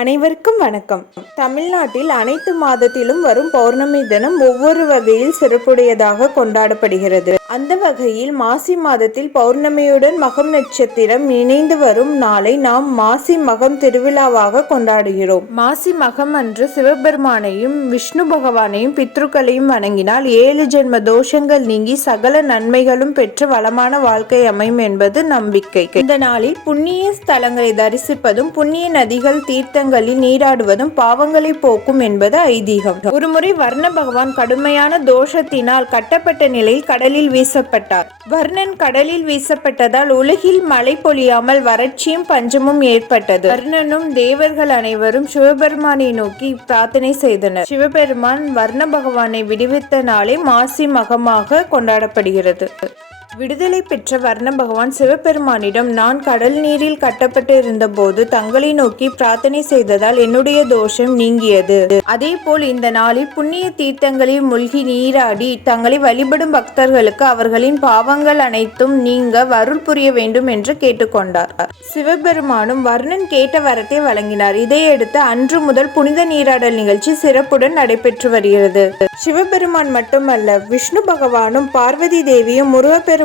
அனைவருக்கும் வணக்கம். தமிழ்நாட்டில் அனைத்து மாதத்திலும் வரும் பௌர்ணமி தினம் ஒவ்வொரு வகையில் சிறப்புடையதாக கொண்டாடப்படுகிறது. அந்த வகையில் மாசி மாதத்தில் பௌர்ணமியுடன் மகம் நட்சத்திரம் இணைந்து வரும் நாளை நாம் மாசி மகம் திருவிழாவாக கொண்டாடுகிறோம். மாசி மகம் அன்று சிவபெருமானையும் விஷ்ணு பகவானையும் பித்ருக்களையும் வணங்கினால் ஏழு ஜென்ம தோஷங்கள் நீங்கி சகல நன்மைகளும் பெற்று வளமான வாழ்க்கை அமையும் என்பது நம்பிக்கை. இந்த நாளில் புண்ணிய ஸ்தலங்களை தரிசிப்பதும் புண்ணிய நதிகள் தீர்த்தங்களில் நீராடுவதும் பாவங்களை போக்கும் என்பது ஐதீகம். ஒருமுறை வர்ண பகவான் கடுமையான தோஷத்தினால் கட்டப்பட்ட நிலையில் கடலில் வீசப்பட்டார். வர்ணன் கடலில் வீசப்பட்டதால் உலகில் மழை பொழியாமல் வறட்சியும் பஞ்சமும் ஏற்பட்டது. வர்ணனும் தேவர்கள் அனைவரும் சிவபெருமானை நோக்கி பிரார்த்தனை செய்தனர். சிவபெருமான் வர்ண பகவானை விடுவித்த நாளே மாசி மகமாக கொண்டாடப்படுகிறது. விடுதலை பெற்ற வர்ண பகவான் சிவபெருமானிடம் நான் கடல் நீரில் கட்டப்பட்டு இருந்தபோது தங்களை நோக்கி பிரார்த்தனை செய்ததால் என்னுடைய தோஷம் நீங்கியது. அதே போல் இந்த நாளில் புண்ணிய தீர்த்தங்களில் மூழ்கி நீராடி தங்களை வழிபடும் பக்தர்களுக்கு அவர்களின் பாவங்கள் அனைத்தும் நீங்க வருள் புரிய வேண்டும் என்று கேட்டுக்கொண்டார். சிவபெருமானும் வர்ணன் கேட்ட வரத்தை வழங்கினார். இதையடுத்து அன்று முதல் புனித நீராடல் நிகழ்ச்சி சிறப்புடன் நடைபெற்று வருகிறது. சிவபெருமான் மட்டுமல்ல விஷ்ணு பகவானும் பார்வதி தேவியும்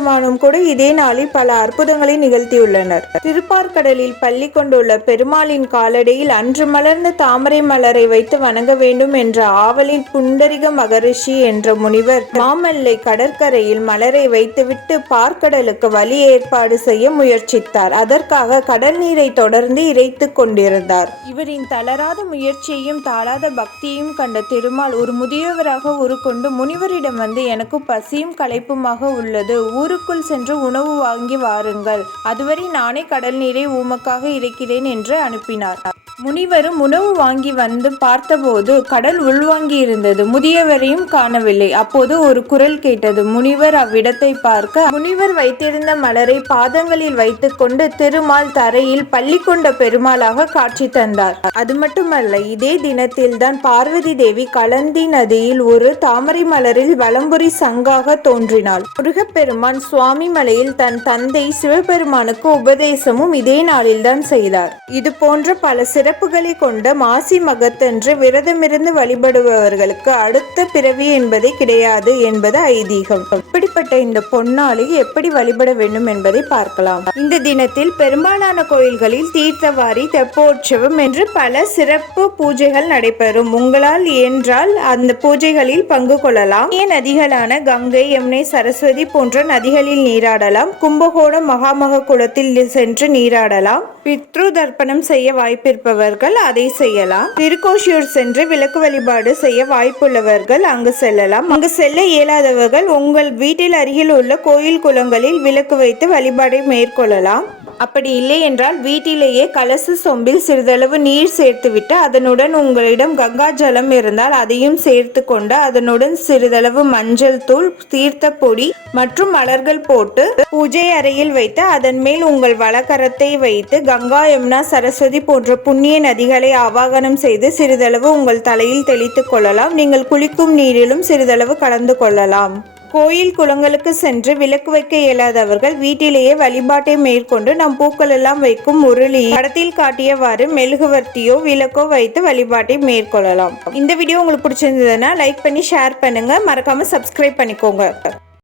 பெருமானும் கூட இதே நாளில் பல அற்புதங்களை நிகழ்த்தியுள்ளனர். திருப்பார்கடலில் பள்ளி கொண்டுள்ள பெருமாளின் காலடியில் அன்று மலர்ந்த தாமரை மலரை வைத்து வணங்க வேண்டும் என்ற ஆவலின் புண்டரிக மகரிஷி என்ற முனிவர் மாமல்லை கடற்கரையில் மலரை வைத்துவிட்டு பார்க்கடலுக்கு வழி ஏற்பாடு செய்ய முயற்சித்தார். அதற்காக கடல் நீரை தொடர்ந்து இறைத்து கொண்டிருந்தார். இவரின் தளராத முயற்சியையும் தாளாத பக்தியையும் கண்ட திருமால் ஒரு முதியவராக உருக்கொண்டு முனிவரிடம் வந்து எனக்கு பசியும் களைப்புமாக உள்ளது. ஊர் ஊருக்குள் சென்று உணவு வாங்கி வாருங்கள். அதுவரை நானே கடல் நீரை உமக்காக இறைக்கிறேன் என்று அனுப்பினார். முனிவரும் உணவு வாங்கி வந்து பார்த்தபோது கடல் உள்வாங்கி இருந்தது முதியவரையும் காணவில்லை. அப்போது ஒரு குரல் கேட்டது. முனிவர் அவ்விடத்தை பார்க்க முனிவர் வைத்திருந்த மலரை பாதங்களில் வைத்துக்கொண்டு திருமால் தரையில் பள்ளி கொண்ட பெருமாளாக காட்சி தந்தார். அது மட்டுமல்ல இதே தினத்தில்தான் பார்வதி தேவி கலந்தி நதியில் ஒரு தாமரை மலரில் வலம்புரி சங்காக தோன்றினாள். முருகப்பெருமான் சுவாமி மலையில் தன் தந்தை சிவபெருமானுக்கு உபதேசமும் இதே நாளில்தான் செய்தார். இது போன்ற பல சிற சிறப்புகளை கொண்ட மாசி மகத்தன்று விரதமிருந்து வழிபடுபவர்களுக்கு அடுத்த பிறவி என்பதே கிடையாது என்பது ஐதீகம். இப்படிப்பட்ட இந்த பொன்னாளை எப்படி வழிபட வேண்டும் என்பதை பார்க்கலாம். இந்த தினத்தில் பெரும்பாலான கோயில்களில் தீர்த்தவாரி தெப்போற்சவம் என்று பல சிறப்பு பூஜைகள் நடைபெறும். உங்களால் என்றால் அந்த பூஜைகளில் பங்கு கொள்ளலாம். ஏன் நதிகளான கங்கை யமுனை சரஸ்வதி போன்ற நதிகளில் நீராடலாம். கும்பகோணம் மகாமக குளத்தில் சென்று நீராடலாம். பித்ரு தர்ப்பணம் செய்ய வாய்ப்பிருப்பவர்கள் அதை செய்யலாம். திருக்கோஷியூர் சென்று விளக்கு வழிபாடு செய்ய வாய்ப்புள்ளவர்கள் அங்கு செல்லலாம். அங்கு செல்ல இயலாதவர்கள் உங்கள் வீட்டில் அருகில் உள்ள கோயில் குளங்களில் விளக்கு வைத்து வழிபாடை மேற்கொள்ளலாம். அப்படி இல்லை என்றால் வீட்டிலேயே கலசு சொம்பில் சிறிதளவு நீர் சேர்த்துவிட்டு அதனுடன் உங்களிடம் கங்கா ஜலம் இருந்தால் அதையும் சேர்த்து கொண்டு அதனுடன் சிறிதளவு மஞ்சள் தூள் தீர்த்த பொடி மற்றும் மலர்கள் போட்டு பூஜை அறையில் வைத்து அதன் மேல் உங்கள் வலக்கரத்தை வைத்து கங்கா யமுனா சரஸ்வதி போன்ற புண்ணிய நதிகளை ஆவாகனம் செய்து சிறிதளவு உங்கள் தலையில் தெளித்து கொள்ளலாம். நீங்கள் குளிக்கும் நீரிலும் சிறிதளவு கலந்து கொள்ளலாம். கோயில் குளங்களுக்கு சென்று விளக்கு வைக்க இயலாதவர்கள் வீட்டிலேயே வழிபாட்டை மேற்கொண்டு நம் பூக்கள் எல்லாம் வைக்கும் முரளி படத்தில் காட்டியவாறு மெழுகுவர்த்தியோ விளக்கோ வைத்து வழிபாட்டை மேற்கொள்ளலாம். இந்த வீடியோ உங்களுக்கு பிடிச்சிருந்ததுன்னா லைக் பண்ணி ஷேர் பண்ணுங்க. மறக்காம சப்ஸ்கிரைப் பண்ணிக்கோங்க.